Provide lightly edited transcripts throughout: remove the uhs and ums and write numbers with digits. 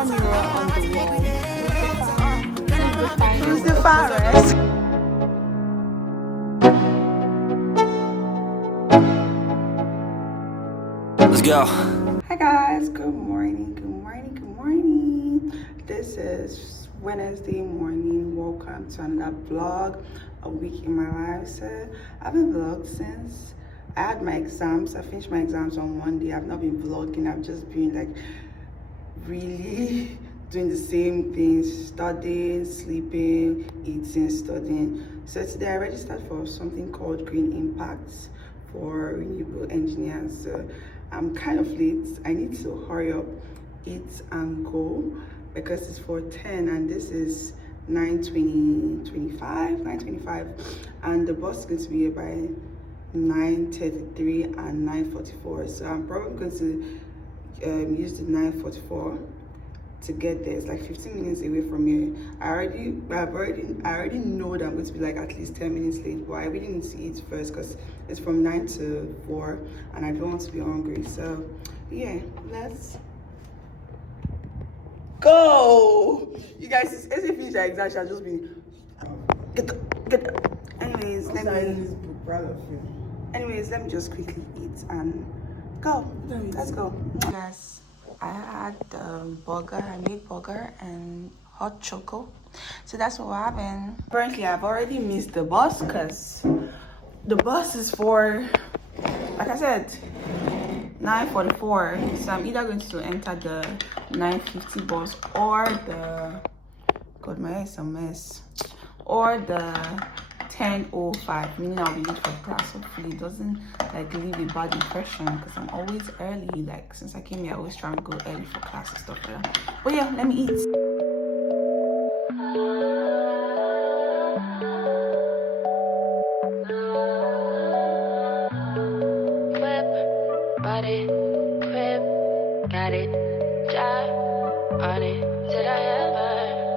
camera mirror on the wall. Who's the fairest? Let's go. Hi guys, good morning, good morning, good morning. This is Wednesday morning. Welcome to another vlog, a week in my life. So I haven't vlogged since I had my exams. I finished my exams on Monday. I've not been vlogging. I've just been like really doing the same things, studying, sleeping, eating, studying. So today I registered for something called Green Impacts for renewable engineers. So I'm kind of late. I need to hurry up, eat and go because it's for 10 and this is 9:25, and the bus is going to be here by 9:33 and 9:44. So I'm probably going to use the 9:44 to get there. It's like 15 minutes away from here. I already know that I'm going to be like at least 10 minutes late, but I really need to eat first because it's from 9 to 4 and I don't want to be hungry. So yeah, let's go. You guys, as if finish your exam, I'll just be get up. Anyways, let me just quickly eat and go. Let's go. Yes. I had burger. I made burger and hot choco. So that's what we're having. Apparently, I've already missed the bus because the bus is for, like I said, 9:44. So I'm either going to enter the 9:50 bus or the, God, my hair is a mess, or the 10:05, meaning I'll be late for class. Hopefully it doesn't like leave a bad impression because I'm always early. Like since I came here, I always try and go early for class and stuff like that. But yeah, let me eat. Whip, body, crib, got it, job on it. Did I ever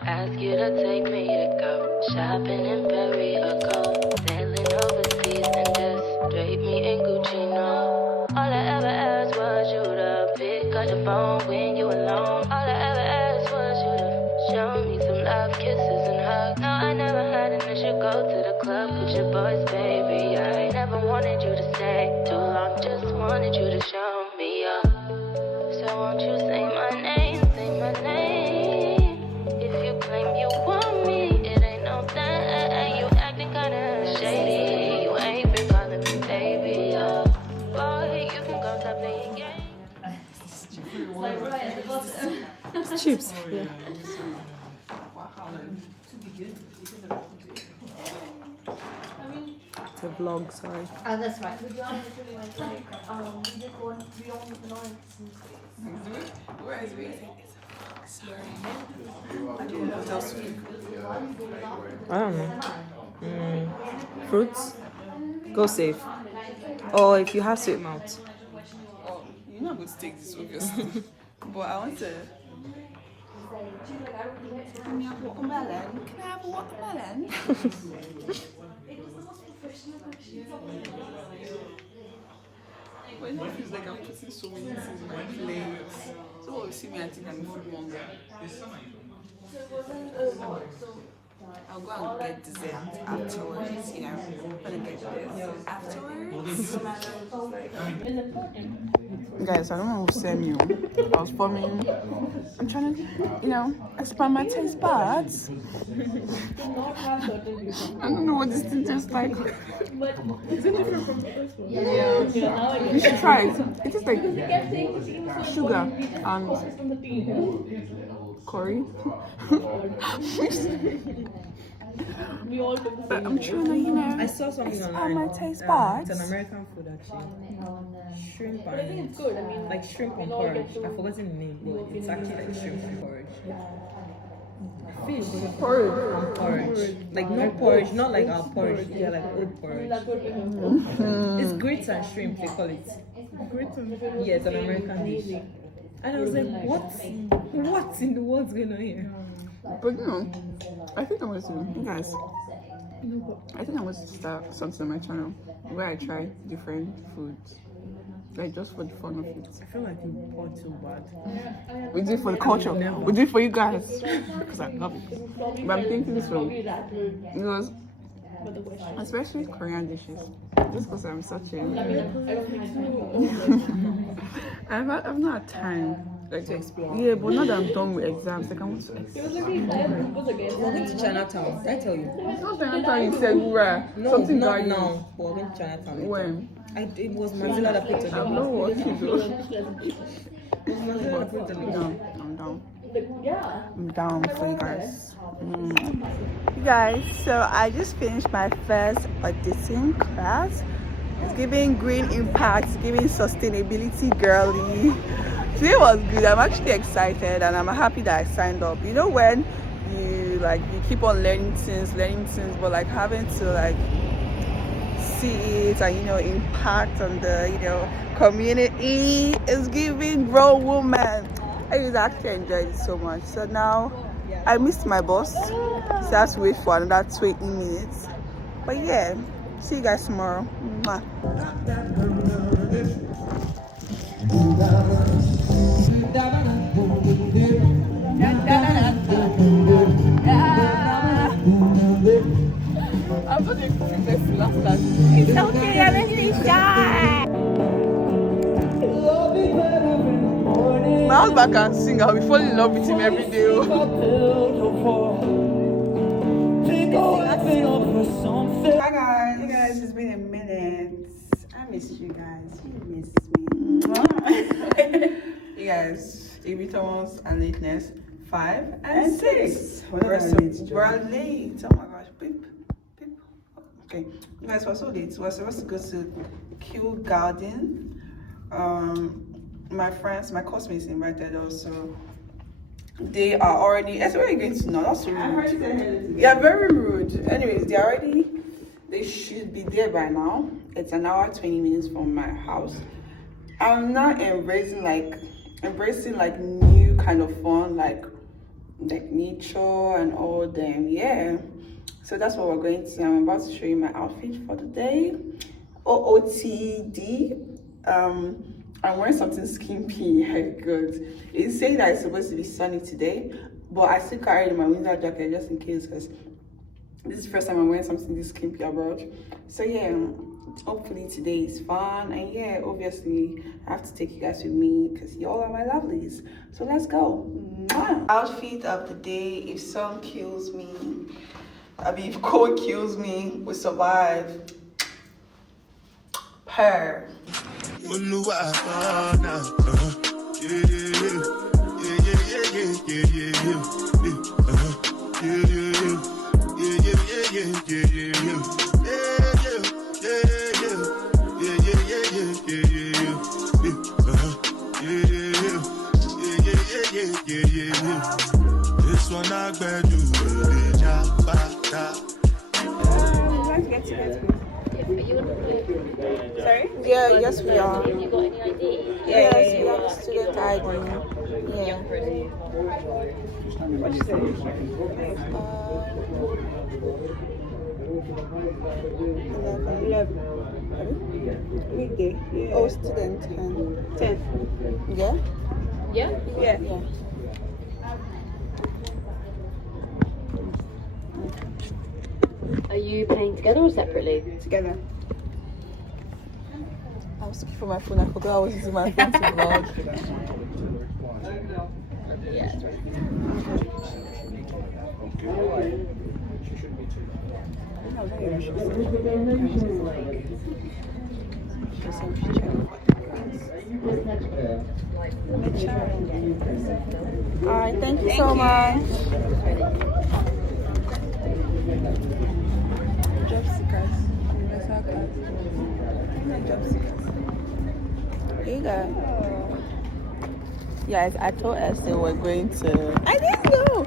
ask you to take me to go shopping in Paris or go sailing overseas and just drape me in Gucci? No, all I ever asked was you to pick up the phone when you alone. All I ever asked was you to show me some love, kisses and hugs. No, I never had an issue. Go to the club with your boys, baby. I never wanted you to stay too long, just wanted you to show me up. So won't you say my name, say my name? If you claim you want me, it ain't no thing. You acting kinda shady. You ain't been calling me baby. Boy, you can go stop playing games. It's chips. Yeah. It's a vlog, sorry. Oh, that's right. I don't know. Fruits? Go safe. Or if you have sweet mouth. Oh, you're not going to take this, obviously. But I want to. Can I have watermelon? Can I have a watermelon? But it feels like I'm putting so many things in my plate. So when you see me, I think I'm a food monger. I'll go and get dessert afterwards, you know. When I get dessert afterwards. Guys, I don't know who sent me. I was forming. I'm trying to, you know, expand my taste buds. I don't know what this thing tastes like. Is it different from the first one? Yeah. You should try it. It tastes like sugar and curry. We all took the same. I'm trying to, you know, I saw something expand online. my taste buds. It's an American food actually. Shrimp But I think and it's good. I mean, like shrimp and we all porridge. get to I've forgotten the name, but it's actually like shrimp and porridge. Fish Porridge. and porridge. Like not porridge, not like our porridge. Yeah, like old porridge. It's grits and shrimp they call it. Yeah, it's an American dish. And I was like, what in the world's going on here? But you know, I think I want to, you guys, I think I want to start something on my channel where I try different foods. Like just for the fun of it. I feel like you poured too bad. We do it for the culture. We do it for you guys because I love it. But I'm thinking so. Because especially Korean dishes. Just because I'm such a I've not had time like To explore. Yeah, but now that I'm done with exams, like I want to explore. We're going to Chinatown. Did I tell you? It's not that time you said No, something not that now. But we're going to Chinatown. later. When? It was Manzilla that put it I on. know what to do. It was Manzilla that put it on. I'm down. I'm down for you guys. You guys, so I just finished my first auditing class. It's giving green impact, it's giving sustainability girly. Today was good. I'm actually excited and I'm happy that I signed up. You know when you keep on learning things, but like having to like see it and impact on the community is giving grown woman. I just actually enjoyed it so much. So now I missed my boss, so I have to wait for another 20 minutes. But yeah, see you guys tomorrow. Mwah. I'm such a princess laughter. It's okay, I'm actually shy. My husband can sing, I'll be falling in love with him every day. Hi guys, it's been a minute. I missed you guys. You missed me. You guys, AB Thomas and lateness 5 and 6. We're late. Oh my gosh, beep. Okay, you guys, we're so late. We're supposed to go to Kew Garden. My friends, my classmates invited us, so they are already. That's what you're going to know. That's so rude. Yeah, very rude. Anyways, they should be there by now. It's an hour 20 minutes from my house. I'm not embracing like new kind of fun, like nature and all them. Yeah. So that's what we're going to. I'm about to show you my outfit for the day. OOTD. I'm wearing something skimpy. Good. It's saying that it's supposed to be sunny today, but I still carried my winter jacket just in case, because this is the first time I'm wearing something this skimpy abroad. So yeah, hopefully today is fun, and yeah, obviously I have to take you guys with me because y'all are my lovelies. So let's go. Mwah. Outfit of the day: if sun kills me, if cold kills me, we survive. Purr. This one I bet you Sorry? Yeah, yes we are. Have you got any ID? Yes, we have a student ID. Yeah. What you say? Weekday. Yeah. Oh, student 10. Yeah? Yeah? Yeah. Are you paying together or separately? Together. I was looking for my phone. I forgot I was using my phone to vlog. Yeah, that's right. Alright, thank you so much. Job seekers. Job seekers. Here you go. Yes, I told Esther we're going to. I didn't know.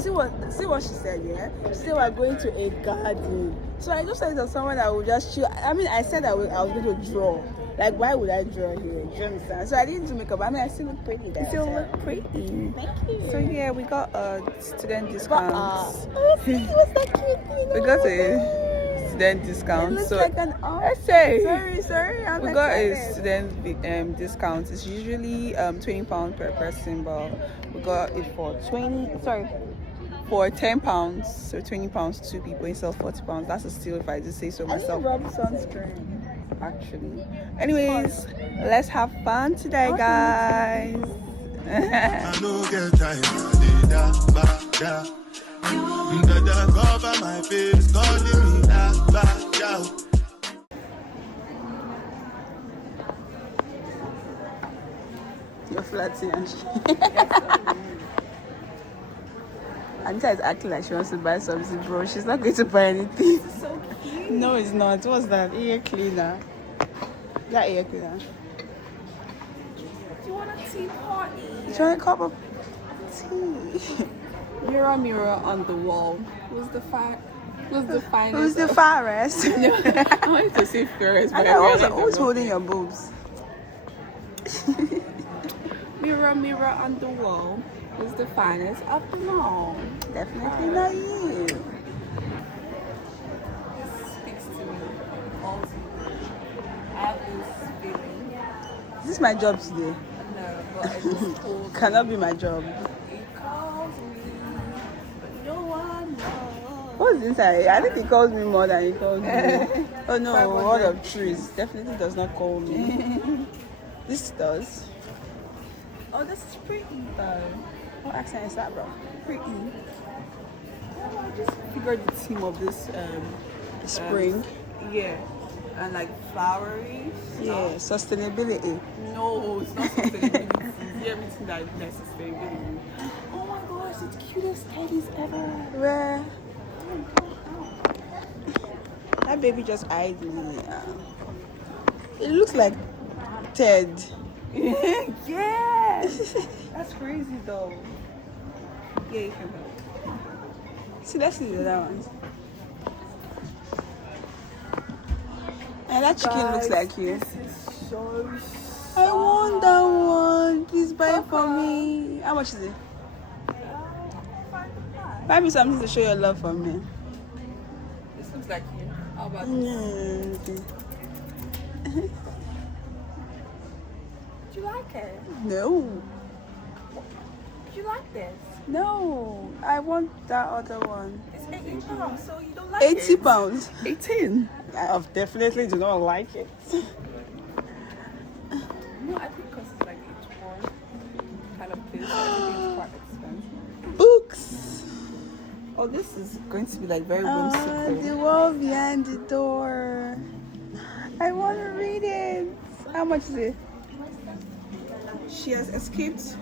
See what she said, yeah? She said we're going to a garden. So I just said to someone that would just chill. I mean, I said that I was going to draw. Like, why would I draw here? Do you understand? So I didn't do makeup. I mean, I still look pretty there. You still look pretty. Thank you. So yeah, we got a student discount. Oh, see, what's that cute thing? We got a student discount. It looks So like an off. let's say Sorry. I'm we got a excited. student discount. It's usually £20 per person, but we got it for for £10. So £20 two people instead of £40. That's a steal if I just say so I need to myself. rub sunscreen. Actually, anyways, let's have fun today, guys. I no get time. Dada cover my face, calling me back out. You're flirting. Anita is acting like she wants to buy something, bro. She's not going to buy anything. It's so cute. No, it's not. What's that? Ear cleaner. That ear cleaner. Do you want a tea party? You trying a cup of tea? Mirror, mirror on the wall. Who's the finest? Who's the fairest? I wanted to say fairest, I but know, realized who's I'm holding your boobs? Mirror, mirror on the wall. Who's the finest of them all? Definitely not you. This speaks to me also. I have this feeling. Is this my job today? No, but I just told Cannot be my job. it calls me, but no one knows. What's inside? I think he calls me more than he calls me. Oh no, World of Trees definitely does not call me. This does. Oh, this is pretty though. What accent is that, bro? Pretty. Oh, I just figured the theme of this Spring. yeah, and like flowery. Yeah, sustainability. No, it's not sustainability. It's everything that is sustainability. Oh my gosh, it's the cutest teddies ever. Where? That baby just eyed me. It looks like Ted. Yeah, that's crazy though. Yeah, you can go. See, let's see the other ones. And that chicken looks like you. This is so. I want that one. Please buy it for me. How much is it? Buy me something to show your love for me. This looks like you. How about this? Do you like it? No. Do you like this? No. I want that other one. It's £80, so you don't like 80 it? pounds. 18. I definitely do not like it. No, I think because it's like a tour kind of place, so everything's quite expensive. Books. Oh, this is going to be like very The whimsical. wall behind the door. I want to read it. How much is it? She has escaped.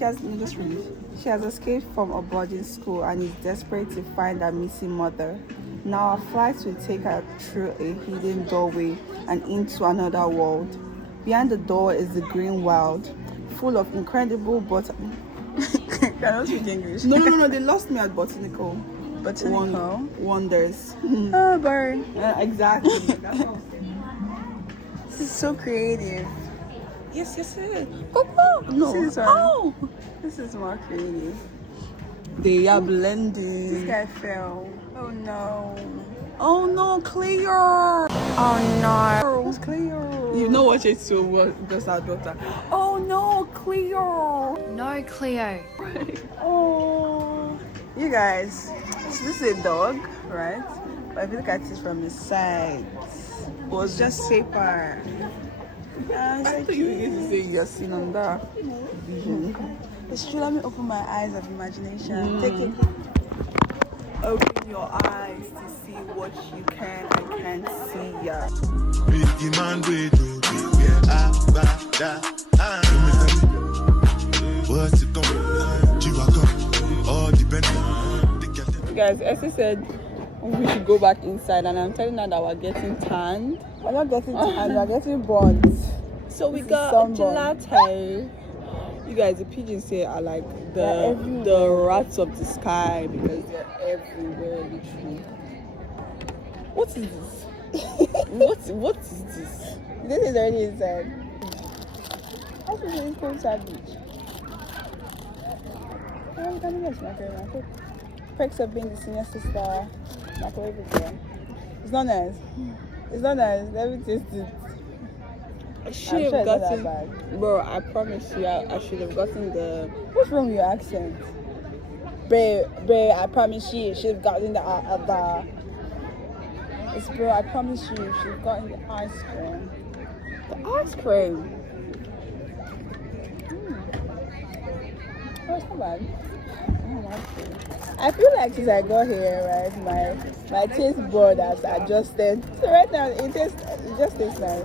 Let me just read it. She has escaped from a boarding school and is desperate to find her missing mother. Now her flight will take her through a hidden doorway and into another world. Behind the door is the green wild, full of incredible Can I speak English? No, they lost me at botanical. Botanical. Wonders. Oh, bird. Exactly. That's what I'm saying. This is so creative. Yes, yes, yes. No. This is, This is more creative. they are This blending. guy fell. Oh no. Oh no, Cleo! Oh no. Who's Cleo? You know what it's so well, just our daughter. Oh no, Cleo! No, Cleo. Oh. You guys, so this is a dog, right? But if you look at it from the side, it was just paper. I thought you were going to say you're seen on that. It's true, let me open my eyes of imagination. Take it. Open your eyes to see what you can and can't see. Yeah. Biggie man, we do big, yeah, what's it going? Chihuahua, all depends. You guys, Essie said we should go back inside, and I'm telling her that we're getting tanned. We're not getting tired, we're getting burnt. So we This is got sunburn. gelato. You guys, the pigeons here are like They're the rats of the sky because they're everywhere, literally. What is this? what is this? This is already inside. How is it called sandwich? Oh, you can get macaroni. Perks of being the senior sister. Microwave it there. It's not nice. It's not nice. Let me taste it. I should have gotten, bro. I promise you, I should have gotten the. What's wrong with your accent? Babe, I promise you should have gotten the It's bro, I promise you should have gotten the ice cream. The ice cream. Oh, it's not bad. I feel like since I got here, right, my taste bud has adjusted. So right now it just tastes nice.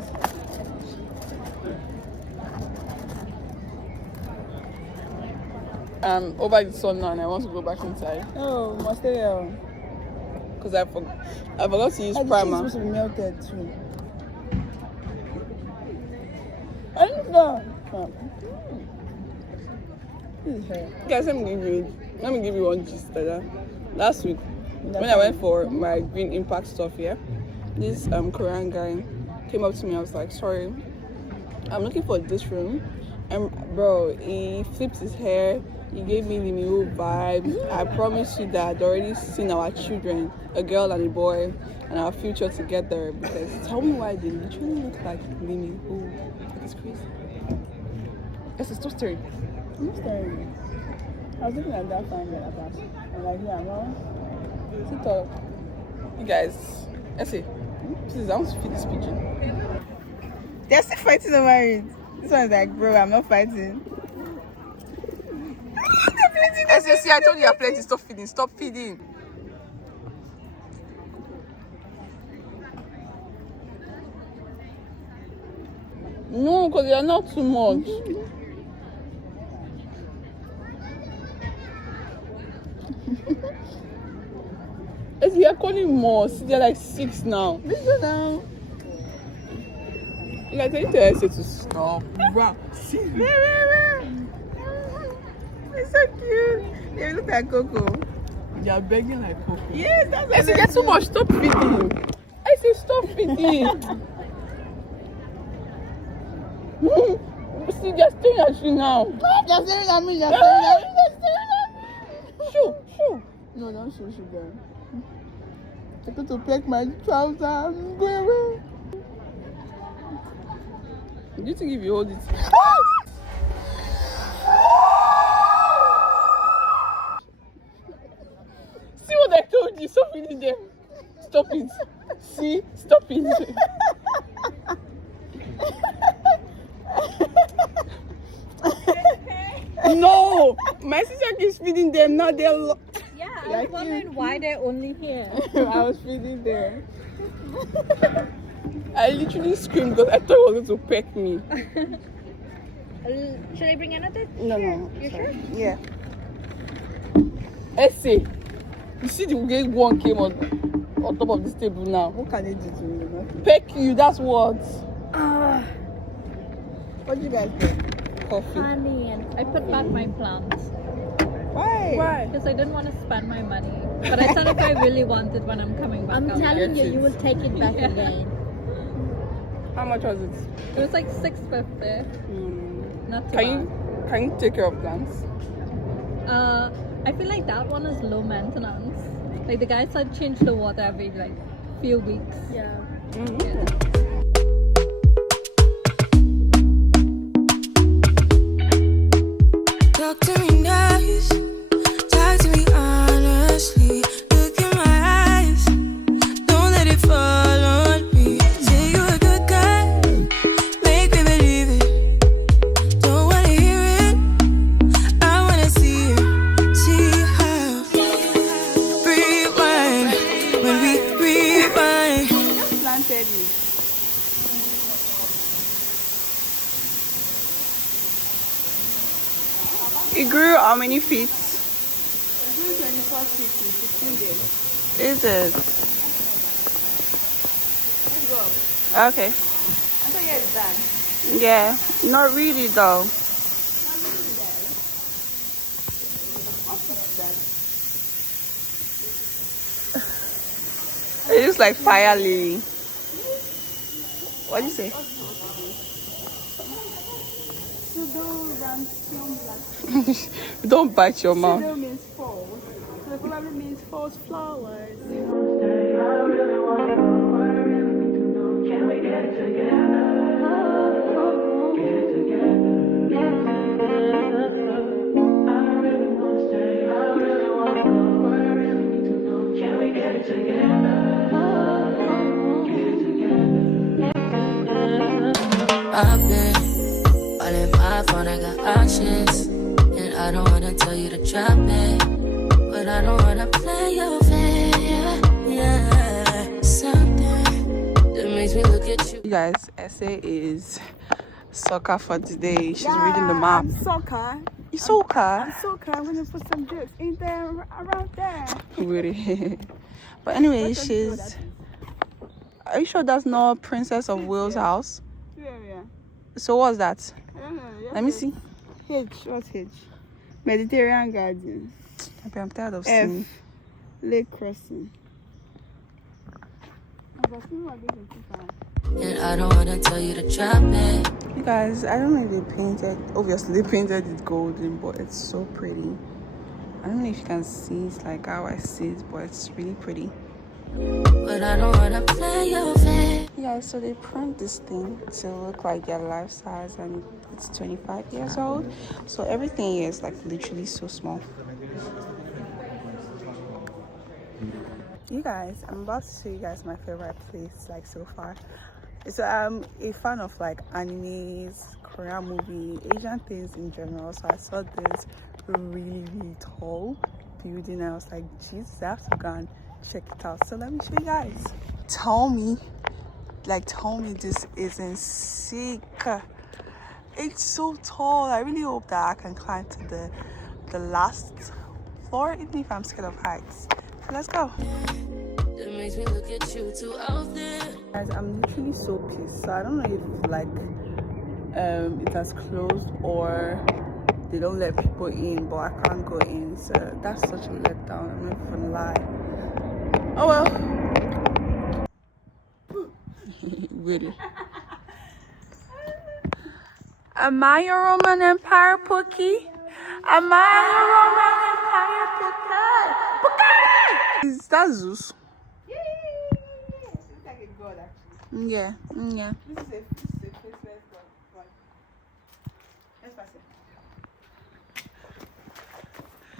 I'm over the sun now and I want to go back inside. Oh, must stay there. Because I forgot to use And primer. the cheese supposed to be melted too. I don't know. Guys, let me give you one gist. Last week, when I went for my Green Impact stuff here, this Korean guy came up to me. I was like, sorry, I'm looking for this room. And bro, he flipped his hair. He gave me the new vibes. I promise you that I'd already seen our children, a girl and a boy, and our future together. Because tell me why they literally look like Mimi. Oh, it's crazy. Yes, it's stop staring. I'm not staring. I was looking at that fine at that. I'm like, yeah, no. Sit up. You guys, Essie, please, I want to feed this pigeon. They're still fighting over it. This one's like, bro, I'm not fighting. Essie, see, I told you you're plenty. Stop feeding. Stop feeding. No, because they are not too much. Essie, you're calling more. See, they're like 6 now. Listen now. Like, I need to Essie to stop. Wow. See? It's so cute. They look like Coco. They are begging like Coco. Yes, that's what Essie, get too much. Stop feeding. Essie, stop feeding. See, they're staring at you now. They're staring at me. Shoo, shoo. No, don't show sugar. I'm going to peck my trousers. I'm going away. Do you think if you hold it? See what I told you? Stop feeding them. Stop it. See? Stop it. No! My sister keeps feeding them. Now they're Yeah, I was wondering why they're only here. I was feeding them. I literally screamed because I thought it was going to peck me. Should I bring another? No. You sure? Yeah. Essie, you see the way one came on top of this table now. What can they do to me? Nothing. Peck you, that's what. What do you guys do? Coffee. Honey, and I put back my plants Why? because I didn't want to spend my money. But I thought if I really wanted when I'm coming back, I'm I'll telling get you, it. you will take it back again. How much was it? It was like $6.50. Not too bad. Can you take care of plants? I feel like that one is low maintenance. Like the guy said, change the water every like few weeks. Yeah. Yeah. Talk to me nice, talk to me honestly. Look in my eyes, don't let it fall on me. Say you a good guy, make me believe it. Don't wanna hear it, I wanna see it. See how rewind when we rewind. Planted it. It grew how many feet? It's been 24 feet in 15 days. Is it? Let's go up. Okay. I thought yeah, it's done. Yeah. Not really though. It looks like fire lily. What do you say? Don't bite your mouth. Pseudo means false. So it probably means false flowers. I really wanna go I've been all in my phone, I got options. And I don't wanna tell you to drop it, but I don't wanna play your fair. Yeah, something that makes me look at you. You guys, essay is soccer for today. She's reading the map. Soccer. You soccer? I'm soccer. I'm gonna put some jokes in there, around there. Really? But anyway, she's. Are you sure that's not Princess of Wales' house? Yeah. So what's that? I don't know. Let me see. H. What's H? Mediterranean Gardens. I'm tired of F. seeing. Lake Crossing. And I don't wanna tell you to drop it. You guys, I don't know if they painted. Obviously, they painted it golden, but it's so pretty. I don't know if you can see it like how I see it, but it's really pretty. But I don't wanna play your fair. Yeah, so they print this thing to look like their life size, and it's 25 years old. So everything here is like literally so small. You guys, I'm about to show you guys my favorite place like so far. So I'm a fan of like animes, Korean movie, Asian things in general. So I saw this really tall building. I was like, Jesus, I have to go and check it out. So let me show you guys. Tell me this isn't sick. It's so tall. I really hope that I can climb to the last floor, even if I'm scared of heights. So let's go. That makes me look at you too out there. Guys, I'm literally so pissed. So I don't know if like it has closed or they don't let people in, but I can't go in. So that's such a letdown. I'm not gonna lie. Oh well. Really. Am I a Roman Empire Pookie? Am I a Roman Empire Pookie? Is that Zeus? It's like a god, actually. Yeah. This is a faceless god. Let's pass it.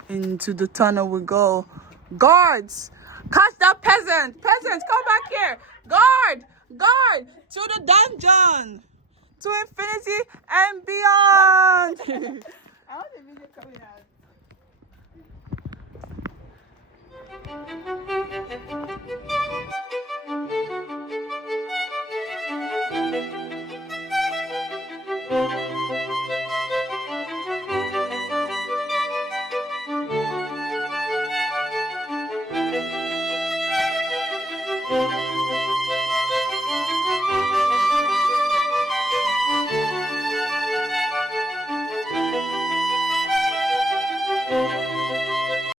Into the tunnel we go. Guards! Catch that peasant! Peasant, come back here! Guard! To the dungeon! To infinity and beyond! I want the video coming out.